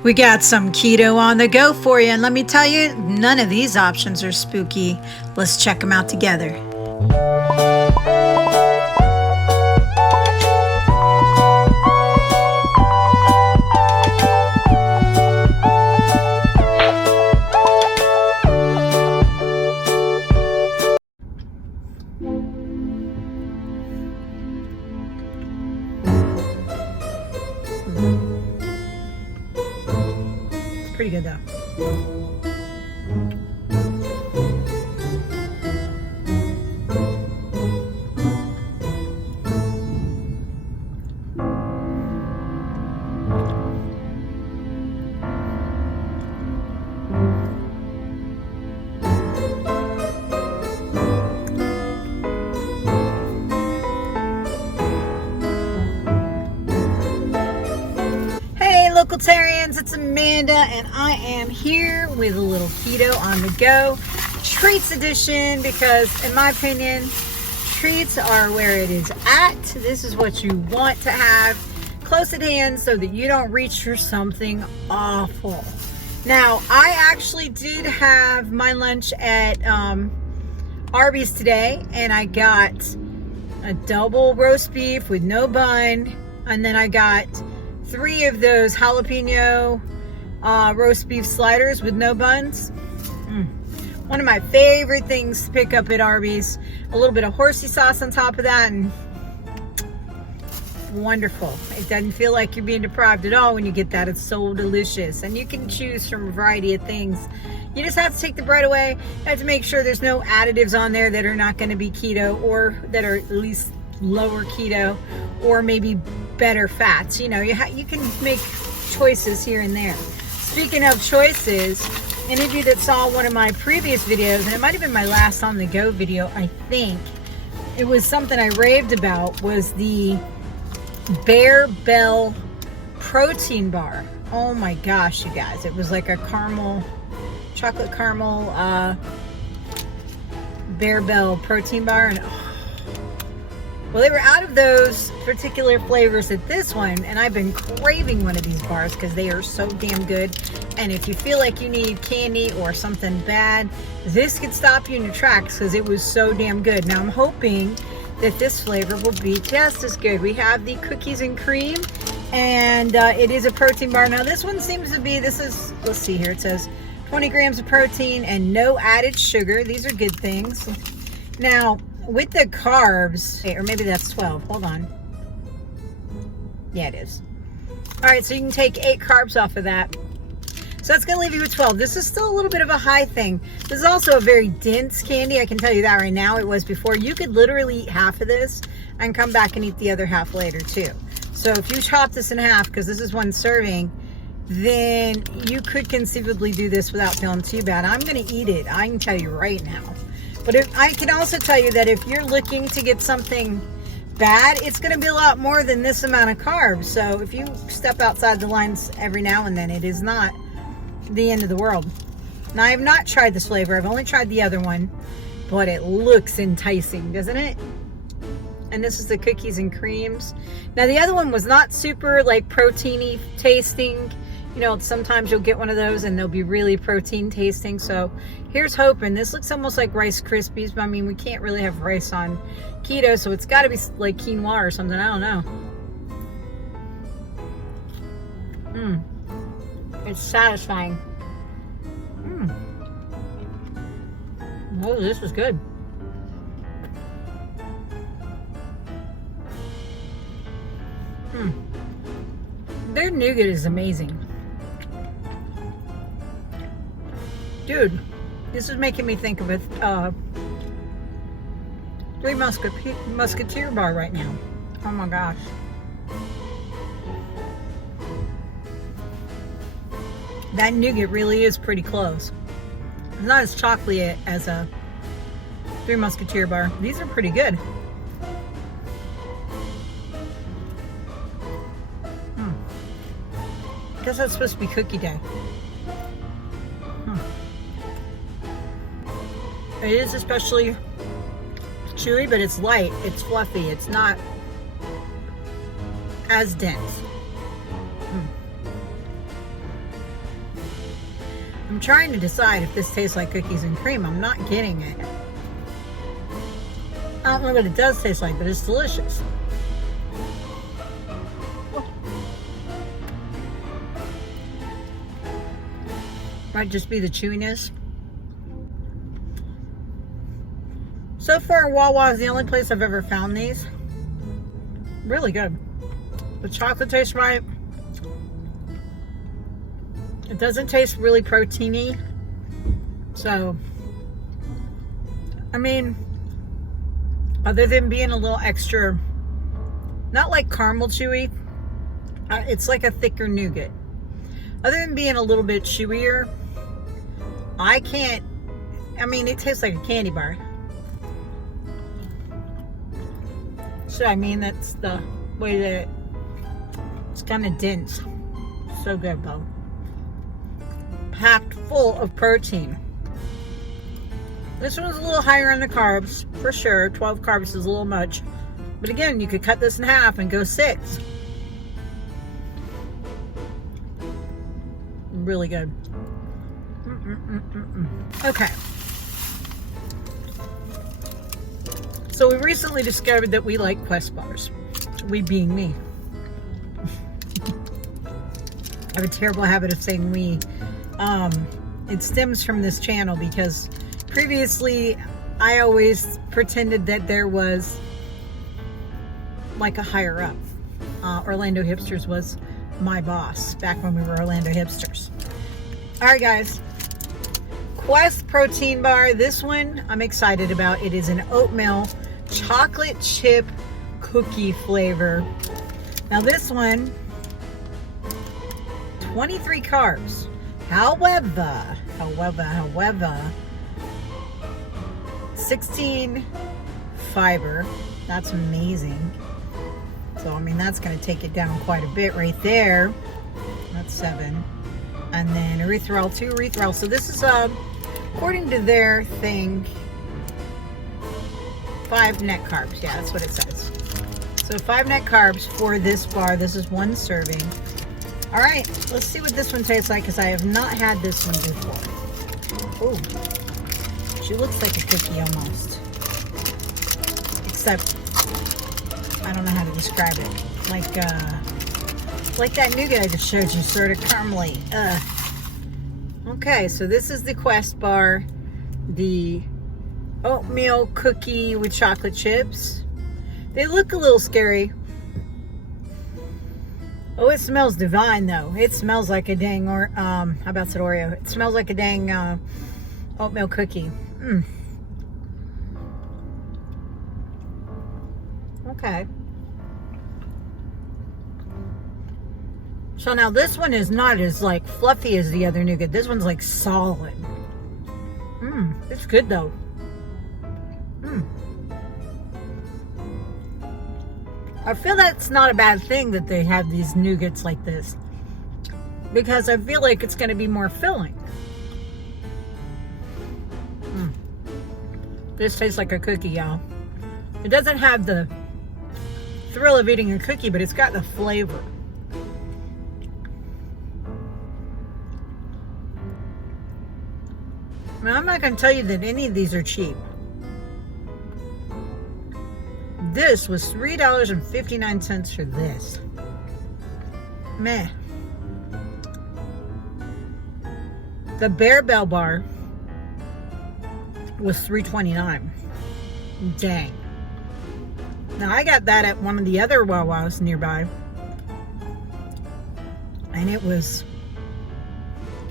We got some keto on the go for you, and let me tell you, none of these options are spooky. Let's check them out together. Pretty good though. Localtarians, it's Amanda, and I am here with a little keto on the go treats edition, because in my opinion, treats are where it is at. This is what you want to have close at hand so that you don't reach for something awful. Now, I actually did have my lunch at Arby's today, and I got a double roast beef with no bun, and then I got 3 of those jalapeno roast beef sliders with no buns. One of my favorite things to pick up at Arby's. A little bit of horsey sauce on top of that, and wonderful. It doesn't feel like you're being deprived at all when you get that. It's so delicious, and you can choose from a variety of things. You just have to take the bread away. You have to make sure there's no additives on there that are not going to be keto, or that are at least lower keto, or maybe better fats. You know, you can make choices here and there. Speaking of choices, any of you that saw one of my previous videos, and it might have been my last on the go video, I think it was something I raved about, was the Bear Bell protein bar. Oh my gosh, you guys, it was like a chocolate caramel Bear Bell protein bar, and well, they were out of those particular flavors at this one, and I've been craving one of these bars because they are so damn good. And if you feel like you need candy or something bad, this could stop you in your tracks because it was so damn good. Now, I'm hoping that this flavor will be just as good. We have the cookies and cream, and it is a protein bar. Now, this one seems to be, let's see here, it says 20 grams of protein and no added sugar. These are good things. Now, with the carbs, or maybe that's 12, hold on. Yeah, it is. All right, so you can take 8 carbs off of that. So that's gonna leave you with 12. This is still a little bit of a high thing. This is also a very dense candy, I can tell you that right now. It was before. You could literally eat half of this and come back and eat the other half later too. So if you chop this in half, because this is 1 serving, then you could conceivably do this without feeling too bad. I'm gonna eat it, I can tell you right now. But I can also tell you that if you're looking to get something bad, it's going to be a lot more than this amount of carbs. So if you step outside the lines every now and then, it is not the end of the world. Now, I have not tried this flavor. I've only tried the other one, but it looks enticing, doesn't it? And this is the cookies and creams. Now, the other one was not super like proteiny tasting. You know, sometimes you'll get one of those and they'll be really protein tasting. So here's hoping. This looks almost like Rice Krispies, but I mean, we can't really have rice on keto, so it's got to be like quinoa or something. I don't know. It's satisfying. Oh, this is good. Their nougat is amazing. Dude, this is making me think of a Three Musketeer bar right now. Oh my gosh. That nougat really is pretty close. It's not as chocolatey as a Three Musketeer bar. These are pretty good. I guess that's supposed to be cookie day. It is especially chewy, but it's light, it's fluffy, it's not as dense. I'm trying to decide if this tastes like cookies and cream. I'm not getting it. I don't know what it does taste like, but it's delicious. Might just be the chewiness. So far, Wawa is the only place I've ever found these. Really good. The chocolate tastes right. It doesn't taste really proteiny. So, I mean, other than being a little extra, not like caramel chewy, it's like a thicker nougat. Other than being a little bit chewier, I mean, it tastes like a candy bar. So, I mean, that's the way that it's kind of dense. So good, though. Packed full of protein. This one's a little higher on the carbs, for sure. 12 carbs is a little much. But again, you could cut this in half and go 6. Really good. Okay. So we recently discovered that we like Quest bars. We being me. I have a terrible habit of saying we. It stems from this channel because previously I always pretended that there was like a higher up. Orlando Hipsters was my boss back when we were Orlando Hipsters. All right, guys. Quest protein bar. This one I'm excited about. It is an oatmeal chocolate chip cookie flavor. Now this one, 23 carbs. However, 16 fiber. That's amazing. So, I mean, that's going to take it down quite a bit right there. That's 7. And then erythritol, 2 erythritol. So this is, according to their thing, 5 net carbs. Yeah, that's what it says. So 5 net carbs for this bar. This is 1 serving. All right, let's see what this one tastes like because I have not had this one before. Oh, she looks like a cookie almost. Except, I don't know how to describe it. Like that nougat I just showed you, sort of caramely. Okay, so this is the Quest bar. The oatmeal cookie with chocolate chips. They look a little scary. Oh, it smells divine though. It smells like a dang, how about that Oreo? It smells like a dang oatmeal cookie. Okay. So now this one is not as like fluffy as the other nougat. This one's like solid. It's good though. I feel that's not a bad thing that they have these nougats like this, because I feel like it's going to be more filling. This tastes like a cookie, y'all. It doesn't have the thrill of eating a cookie, but it's got the flavor. Now, I'm not going to tell you that any of these are cheap. This was $3.59 for this. Meh. The Bear Bell bar was $3.29. Dang. Now I got that at one of the other Wawas nearby, and it was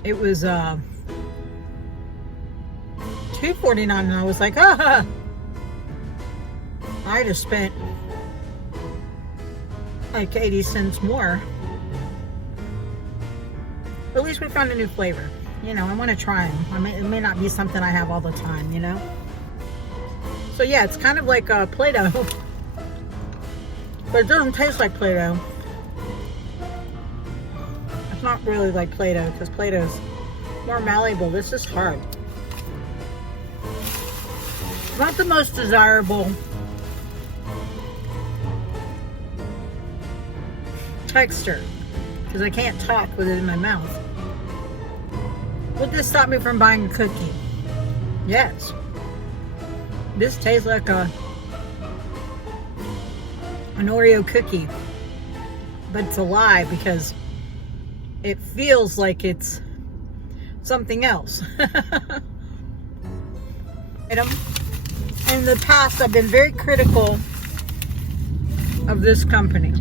$2.49, and I was like, I just spent like 80 cents more. But at least we found a new flavor. You know, I want to try them. It may not be something I have all the time, you know. So yeah, it's kind of like Play-Doh, but it doesn't taste like Play-Doh. It's not really like Play-Doh, because Play-Doh's more malleable. This is hard. Not the most desirable texture, because I can't talk with it in my mouth. Would this stop me from buying a cookie? Yes. This tastes like an Oreo cookie, but it's a lie because it feels like it's something else. In the past, I've been very critical of this company,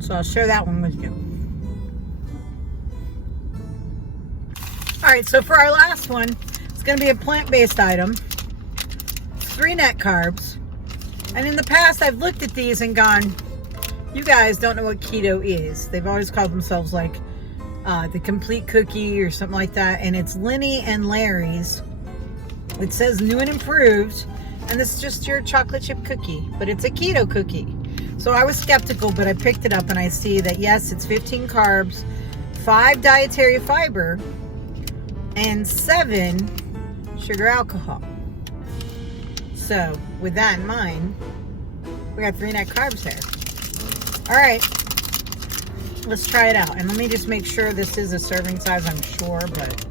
so I'll share that one with you. All right, so for our last one, it's going to be a plant-based item, 3 net carbs. And in the past, I've looked at these and gone, you guys don't know what keto is. They've always called themselves like the complete cookie or something like that. And it's Lenny and Larry's. It says new and improved. And this is just your chocolate chip cookie, but it's a keto cookie. So I was skeptical, but I picked it up and I see that yes, it's 15 carbs, 5 dietary fiber, and 7 sugar alcohol. So with that in mind, we got 3 net carbs there. All right, let's try it out. And let me just make sure this is a serving size, I'm sure, but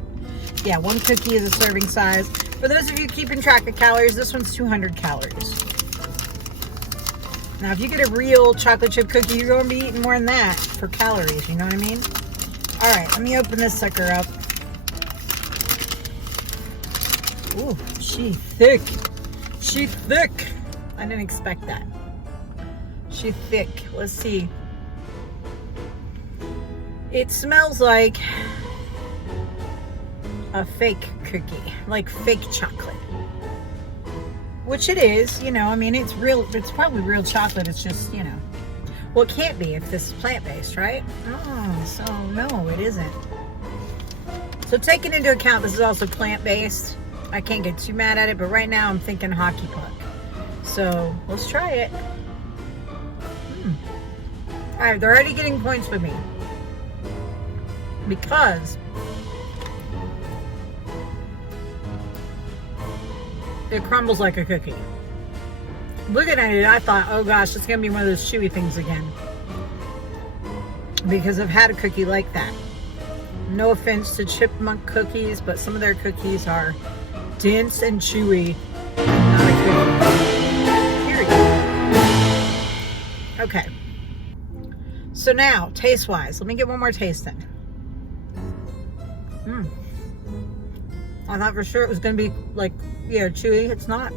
yeah, 1 cookie is a serving size. For those of you keeping track of calories, this one's 200 calories. Now, if you get a real chocolate chip cookie, you're going to be eating more than that for calories, you know what I mean? All right, let me open this sucker up. Ooh, she thick. She thick. I didn't expect that. She thick. Let's see. It smells like a fake cookie, like fake chocolate. Which it is, you know, I mean, it's real, it's probably real chocolate. It's just, you know, well, it can't be if this is plant-based, right? Oh, so no, it isn't. So taking into account this is also plant-based, I can't get too mad at it, but right now I'm thinking hockey puck. So let's try it. All right, they're already getting points with me because it crumbles like a cookie. Looking at it, I thought, oh gosh, it's gonna be one of those chewy things again, because I've had a cookie like that. No offense to Chipmunk cookies, but some of their cookies are dense and chewy, and not a cookie. Period. Okay. So now, taste-wise, let me get one more taste then. I thought for sure it was going to be like, yeah, chewy. It's not.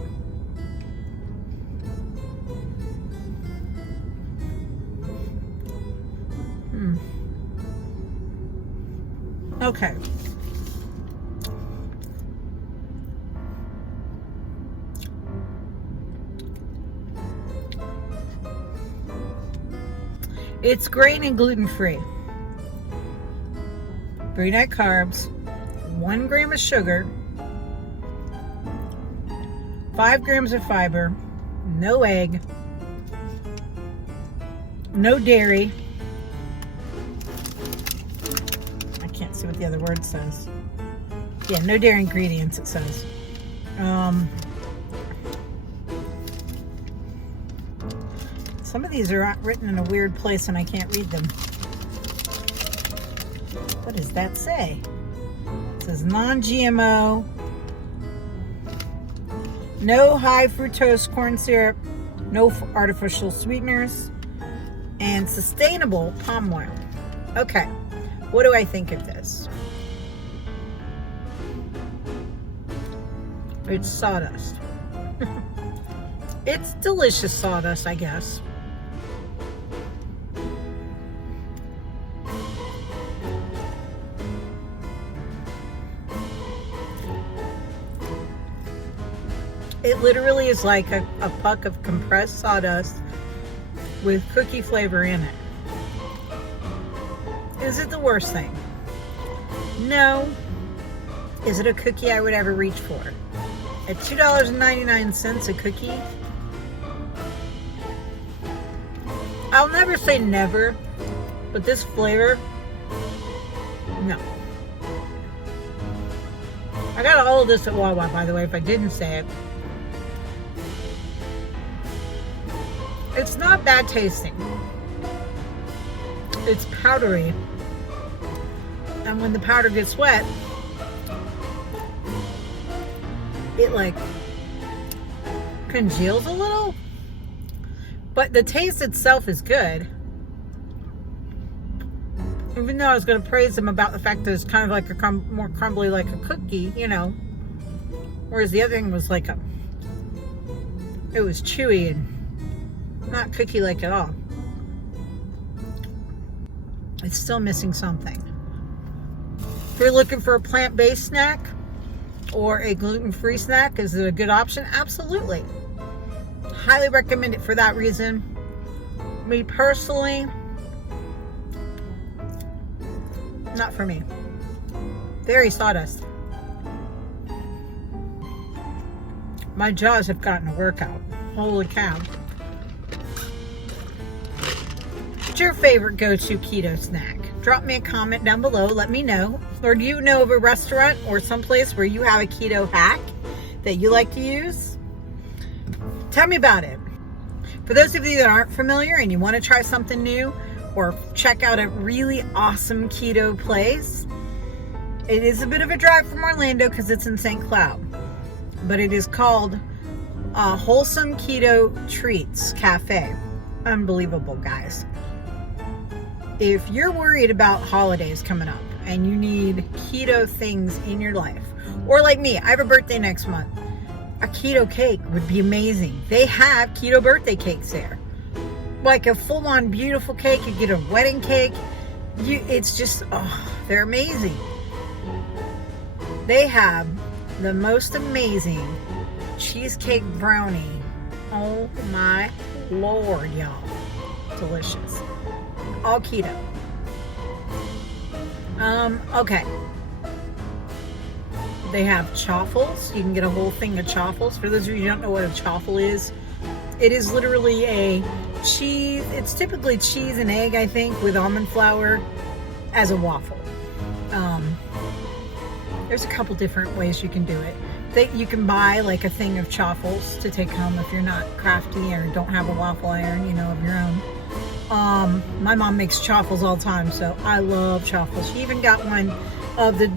Okay. It's grain and gluten-free. 3 net carbs, 1 gram of sugar, 5 grams of fiber, no egg, no dairy. I can't see what the other word says. Yeah, no dairy ingredients, it says. Some of these are written in a weird place and I can't read them. What does that say? It says non-GMO, no high fructose corn syrup, no artificial sweeteners, and sustainable palm oil. Okay, what do I think of this? It's sawdust. It's delicious sawdust, I guess. It literally is like a puck of compressed sawdust with cookie flavor in it. Is it the worst thing? No. Is it a cookie I would ever reach for? At $2.99 a cookie? I'll never say never, but this flavor, no. I got all of this at Wawa, by the way, if I didn't say it. It's not bad tasting. It's powdery. And when the powder gets wet, it like congeals a little, but the taste itself is good. Even though I was going to praise them about the fact that it's kind of like a more crumbly, like a cookie, you know, whereas the other thing was like it was chewy and not cookie-like at all. It's still missing something. If you're looking for a plant-based snack or a gluten-free snack, is it a good option? Absolutely. Highly recommend it for that reason. Me personally, not for me. Very sawdust. My jaws have gotten a workout. Holy cow. What's your favorite go-to keto snack? Drop me a comment down below. Let me know. Or do you know of a restaurant or someplace where you have a keto hack that you like to use? Tell me about it. For those of you that aren't familiar and you want to try something new or check out a really awesome keto place, it is a bit of a drive from Orlando because it's in St. Cloud. But it is called Wholesome Keto Treats Cafe. Unbelievable, guys. If you're worried about holidays coming up and you need keto things in your life, or like me, I have a birthday next month, a keto cake would be amazing. They have keto birthday cakes there. Like a full-on beautiful cake. You get a wedding cake. It's just, they're amazing. They have the most amazing cheesecake brownie. Oh my Lord, y'all. Delicious. All keto. Okay. They have chaffles. You can get a whole thing of chaffles. For those of you who don't know what a chaffle is, it is literally a cheese. It's typically cheese and egg, I think, with almond flour as a waffle. There's a couple different ways you can do it. You can buy like a thing of chaffles to take home if you're not crafty or don't have a waffle iron, you know, of your own. My mom makes chaffles all the time, so I love chaffles. She even got one of the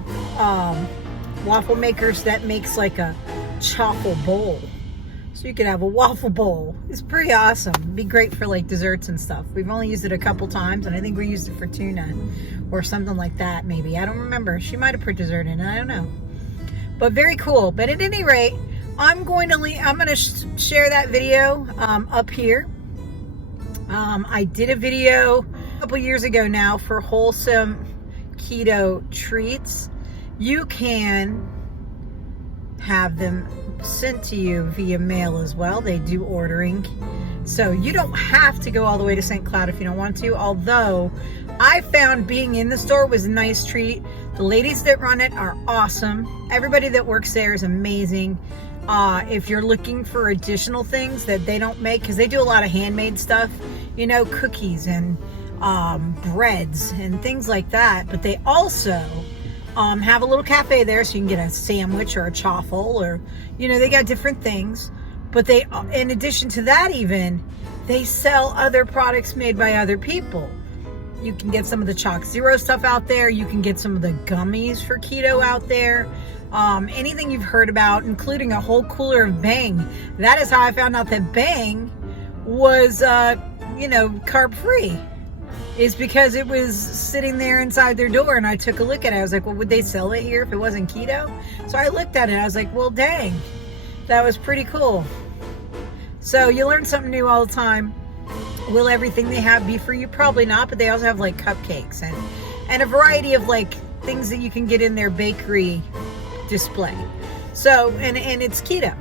waffle makers that makes like a chaffle bowl. So you could have a waffle bowl. It's pretty awesome. It'd be great for like desserts and stuff. We've only used it a couple times, and I think we used it for tuna or something like that, maybe. I don't remember. She might have put dessert in it. I don't know. But very cool. But at any rate, I'm going to share that video up here. I did a video a couple years ago now for wholesome keto treats. You can have them sent to you via mail as well. They do ordering. So you don't have to go all the way to St. Cloud if you don't want to. Although I found being in the store was a nice treat. The ladies that run it are awesome. Everybody that works there is amazing. If you're looking for additional things that they don't make, because they do a lot of handmade stuff, you know, cookies and breads and things like that. But they also have a little cafe there, so you can get a sandwich or a chaffle, or, you know, they got different things. But they, in addition to that, even, they sell other products made by other people. You can get some of the Chalk Zero stuff out there. You can get some of the gummies for keto out there. Anything you've heard about, including a whole cooler of Bang. That is how I found out that Bang was, you know, carb free. Is because it was sitting there inside their door, and I took a look at it. I was like, well, would they sell it here if it wasn't keto? So I looked at it, and I was like, well, dang, that was pretty cool. So you learn something new all the time. Will everything they have be for you? Probably not, but they also have like cupcakes and a variety of like things that you can get in their bakery display. So, and it's keto.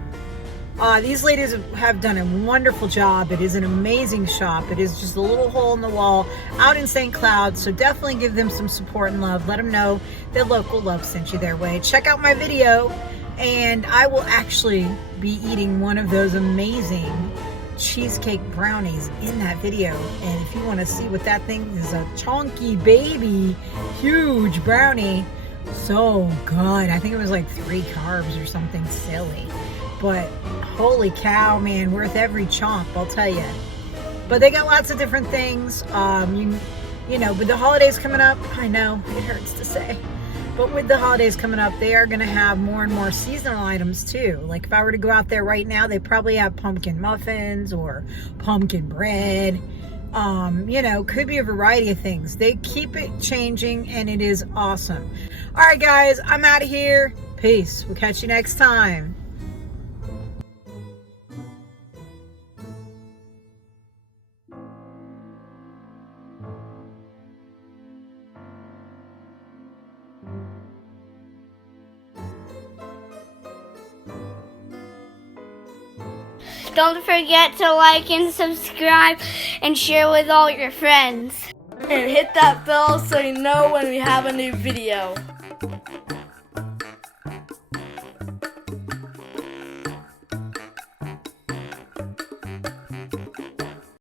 These ladies have done a wonderful job. It is an amazing shop. It is just a little hole in the wall out in St. Cloud. So definitely give them some support and love. Let them know that Local Love sent you their way. Check out my video, and I will actually be eating one of those amazing cheesecake brownies in that video. And if you want to see what that thing is, a chunky baby, huge brownie. So good. I think it was like 3 carbs or something silly. But holy cow, man, worth every chomp, I'll tell you. But they got lots of different things. you know, with the holidays coming up, I know it hurts to say, but with the holidays coming up, they are going to have more and more seasonal items too. Like if I were to go out there right now, they probably have pumpkin muffins or pumpkin bread. You know, could be a variety of things. They keep it changing and it is awesome. All right, guys, I'm out of here. Peace. We'll catch you next time. Don't forget to like and subscribe and share with all your friends. And hit that bell so you know when we have a new video.